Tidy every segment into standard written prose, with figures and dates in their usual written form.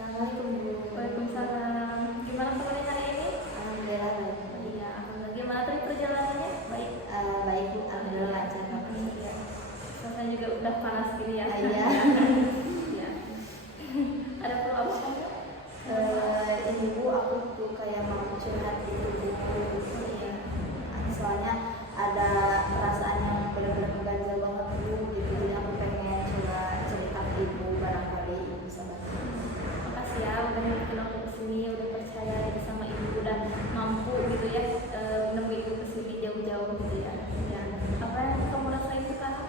Assalamualaikum Bu. Waalaikumsalam. Gimana kabarnya hari ini? Alhamdulillah baik. Iya, alhamdulillah. Gimana tadi perjalanannya? Baik. Baik Bu, alhamdulillah lancar. Iya. Rasanya juga udah panas gini ya. Iya. Iya. Ada perlu apa kamu? Ini Bu, aku tuh kayak mau curhat gitu Bu. Iya. Soalnya ada perasaan yang benar-benar mengganjal banget Bu. Gitu, jadi aku pengen coba cerita ke Ibu, barangkali Ibu bisa bantu. Makasih ya udah ngikutin aku kesini, udah percaya sama ibu dan mampu gitu ya nemuin ibu kesini jauh-jauh gitu ya. Ya. Apa yang kamu rasain sekarang?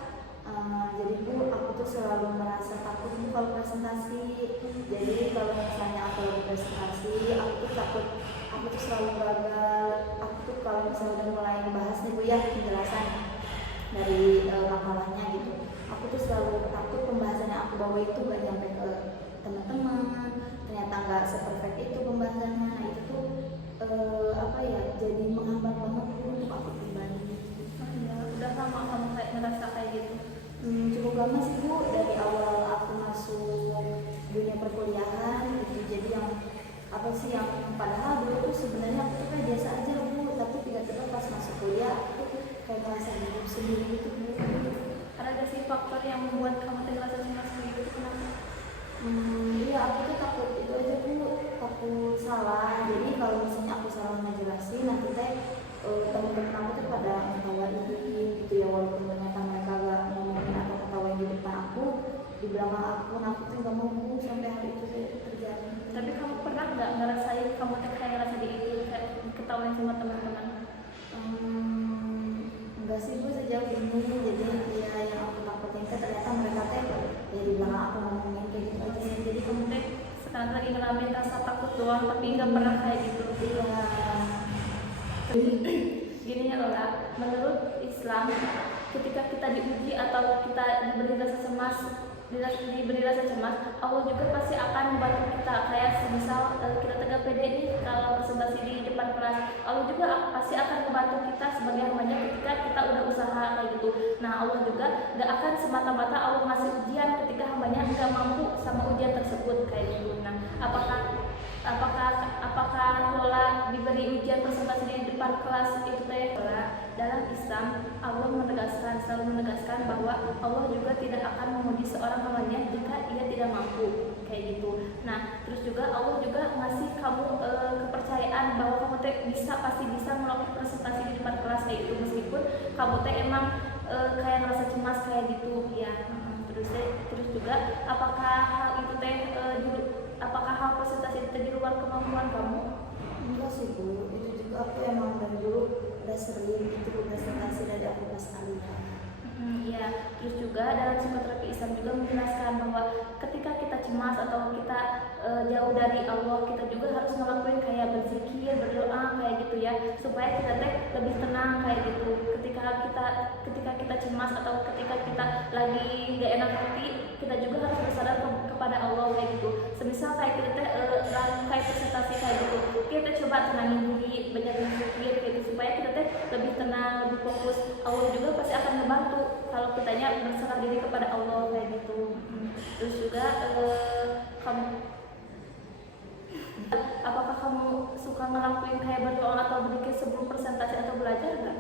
Jadi Bu, aku tuh selalu merasa takut Bu kalau presentasi. Jadi kalau misalnya aku lagi presentasi, aku tuh takut, aku tuh selalu gagal. Aku tuh kalau misalnya udah mulai bahas nih Bu ya, penjelasan dari makalahnya gitu, aku tuh selalu takut pembahasan yang aku bawa itu gak nyampe ke teman-teman, ternyata nggak seperfect itu pembahasannya. Nah itu tuh jadi menghambat banget Bu untuk aku pribadi. Ya, udah lama kamu kayak ngerasa kayak gitu? Cukup lama sih Bu, dari awal aku masuk dunia perkuliahan gitu. Jadi yang padahal dulu tuh sebenarnya aku tuh kayak biasa aja Bu, tapi tiba-tiba pas masuk kuliah aku tuh kayak merasa hidup sendiri gitu Bu. Ada gak sih faktor yang membuat kamu ngerasa cemas kayak gitu? Kenapa? Iya, aku tuh takut itu aja Bu, takut salah. Jadi kalau misalnya aku salah ngejelasin, nanti teman-teman aku tuh pada ngetawain gitu ya, walaupun ternyata mereka gak ngomongin atau ketawain di depan aku, di belakang aku, nah aku tuh gak mau Bu sampai hal itu terjadi. Tapi kamu pernah nggak ngerasain kamu tuh kayak ngerasa kayak ketawain sama teman-teman? Enggak sih Bu sejauh ini. Jadi ya yang aku takutin ternyata mereka ya di belakang aku ngomongin kayak gitu aja. Jadi kamu tuh sekarang lagi ngalamin rasa takut doang tapi nggak pernah kayak gitu. Iya. Gini ya Lola, menurut Islam ketika kita diuji atau kita diberi rasa cemas, Allah juga pasti akan membantu kita. Kayak misal kita tegak pede nih kalau presentasi di depan kelas, Allah juga pasti akan membantu kita sebagai hambanya ketika kita udah usaha kayak gitu. Nah Allah juga gak akan semata-mata Allah ngasih ujian ketika hambanya nggak mampu sama ujian tersebut kayak gitu. Nah apakah Lola diberi ujian presentasi di depan kelas itu teh? Dalam Islam Allah selalu menegaskan bahwa Allah juga tidak akan menguji seorang hambanya jika ia tidak mampu kayak gitu. Nah terus juga Allah juga ngasih kamu kepercayaan bahwa kamu teh pasti bisa melakukan presentasi di depan kelas kayak gitu, meskipun kamu teh emang kayak ngerasa cemas kayak gitu ya. Terus juga apakah hal itu teh apakah hal presentasi itu di luar kemampuan kamu? Enggak sih Bu, itu juga aku emang dari dulu udah sering itu presentasi dari aku pas kuliah. Iya, terus juga dalam psikoterapi Islam juga menjelaskan bahwa ketika kita cemas atau kita jauh dari Allah, kita juga harus ngelakuin kayak berzikir, berdoa kayak gitu ya, supaya kita lebih tenang kayak gitu. Ketika kita cemas atau ketika kita lagi gak enak hati, kita juga harus bersandar kepada Allah kayak gitu. Semisal kayak kita kayak presentasi kayak gitu, kita coba tenangin diri, banyak berzikir kayak gitu, supaya kita lebih tenang, lebih fokus. Allah juga pasti akan membantu kalau kitanya berserah diri kepada Allah kayak gitu. Terus juga apakah kamu suka ngelakuin kayak berdoa atau berzikir sebelum presentasi atau belajar nggak?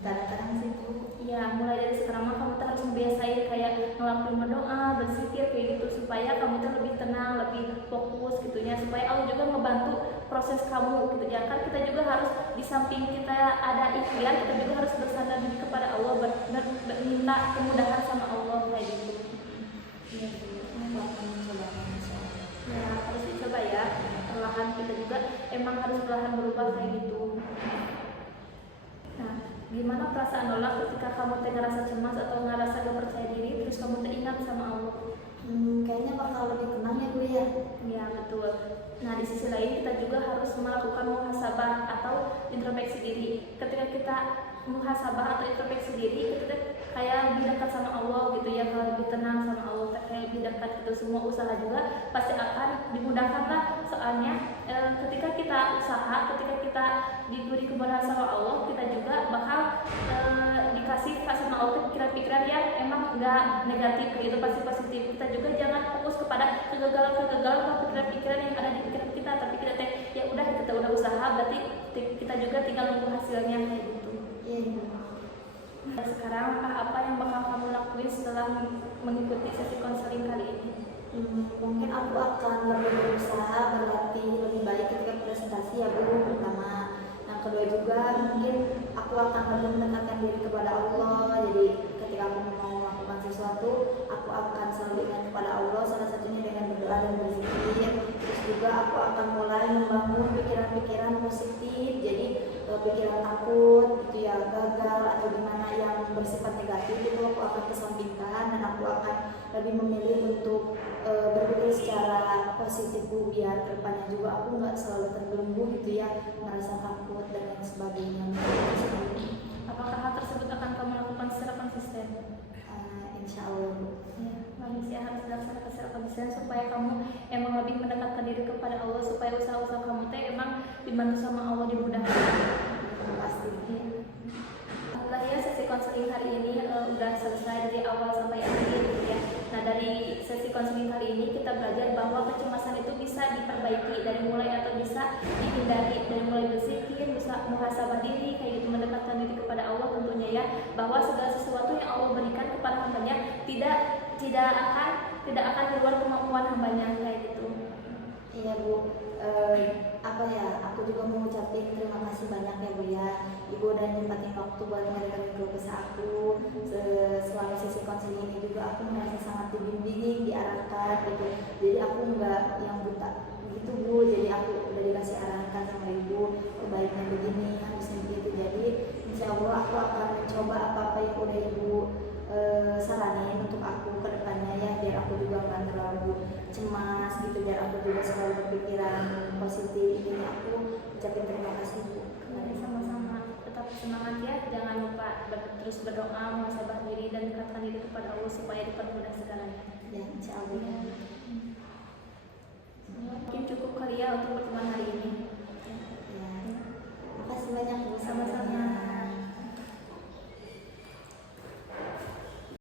Kadang-kadang sih Bu. Ya, mulai dari sekarang mah kamu tuh harus membiasain kayak ngelakuin berdoa, berzikir kayak gitu, supaya kamu tuh lebih tenang, lebih fokus gitunya, supaya Allah juga ngebantu proses kamu gitu ya. Kan kita juga harus di samping kita ada ikhtiar, kita juga harus bersandar diri kepada Allah, minta kemudahan sama Allah kayak gitu. Iya Bu, aku akan mencoba. Ya, harus dicoba ya. Perlahan kita juga emang harus perlahan berubah kayak gitu. Nah, gimana perasaan Lola ketika kamu ngerasa cemas atau ngerasa gak percaya diri, terus kamu teringat sama Allah? Kayaknya bakal lebih tenang ya Bu ya. Ya betul. Nah di sisi lain kita juga harus melakukan muhasabah atau introspeksi diri. Ketika kita muhasabah atau introspeksi diri, kita kayak lebih dekat sama Allah gitu ya, kalau lebih tenang sama Allah, kayak lebih dekat gitu. Semua usaha juga pasti akan dimudahkan lah. Soalnya ketika kita usaha, ketika kita diberi kemudahan sama Allah, kita juga bakal dikasih sama Allah pikiran-pikiran yang emang enggak negatif, itu pasti positif. Kita juga jangan fokus kepada kegagalan pikiran-pikiran yang ada di pikiran kita, tapi kita ya udah kita udah usaha, berarti kita juga tinggal nunggu hasilnya kayak gitu. Dan sekarang apa yang bakal kamu lakuin setelah mengikuti sesi konseling kali ini? Mungkin aku akan lebih berusaha berlatih lebih baik ketika presentasi ya Bu, pertama. Yang kedua juga mungkin aku akan lebih mendekatkan diri kepada Allah. Jadi ketika aku mau melakukan sesuatu, aku akan selalu ingat kepada Allah, salah satunya dengan berdoa dan berzikir. Terus juga aku akan mulai membangun pikiran-pikiran positif. Jadi pikiran takut gitu ya, gagal atau gimana yang bersifat negatif itu aku akan kesampingkan, dan aku akan lebih memilih untuk berpikir secara positif Bu, biar kedepannya juga aku nggak selalu terbelenggu gitu ya, merasa takut dan lain sebagainya. Apakah hal tersebut akan kamu lakukan secara konsisten? Insya Allah. Ya, manusia harus dilaksanakan secara konsisten supaya kamu emang lebih mendekatkan diri kepada Allah, supaya usaha-usaha kamu teh emang dibantu sama Allah, dimudahkan. Pasti. Ya. Alhamdulillah ya, sesi konseling hari ini udah selesai dari awal sampai akhir gitu ya. Nah, dari sesi konseling kali ini kita belajar bahwa kecemasan itu bisa diperbaiki dari mulai atau bisa dihindari, dari mulai berzikir, bisa muhasabah diri kayak gitu, mendekatkan diri kepada Allah tentunya ya, bahwa segala sesuatu yang Allah berikan kepada hambanya tidak akan di luar kemampuan hambanya kayak gitu. Iya Bu, aku juga mau ucapin terima kasih banyak ya Bu ya. Ibu udah nyempatin waktu buat mendengarkan keluh kesah aku. Selama sesi konseling ini juga aku merasa sangat dibimbing, diarahkan gitu. Jadi aku nggak yang buta gitu Bu. Jadi aku udah dikasih arahkan sama Ibu, kebaiknya begini, harusnya begitu. Jadi insya Allah aku akan mencoba apa-apa yang udah Ibu saranin untuk aku ke depannya ya, biar aku juga nggak terlalu cemas gitu, biar aku juga selalu berpikiran positif. Ini aku ucapin terima kasih Bu. Mari sama-sama tetap semangat ya, jangan lupa terus berdoa, muhasabah diri dan dekatkan diri kepada Allah supaya dipermudah segalanya. Ya, insya Allah. Mungkin cukup kali ya untuk pertemuan hari ini.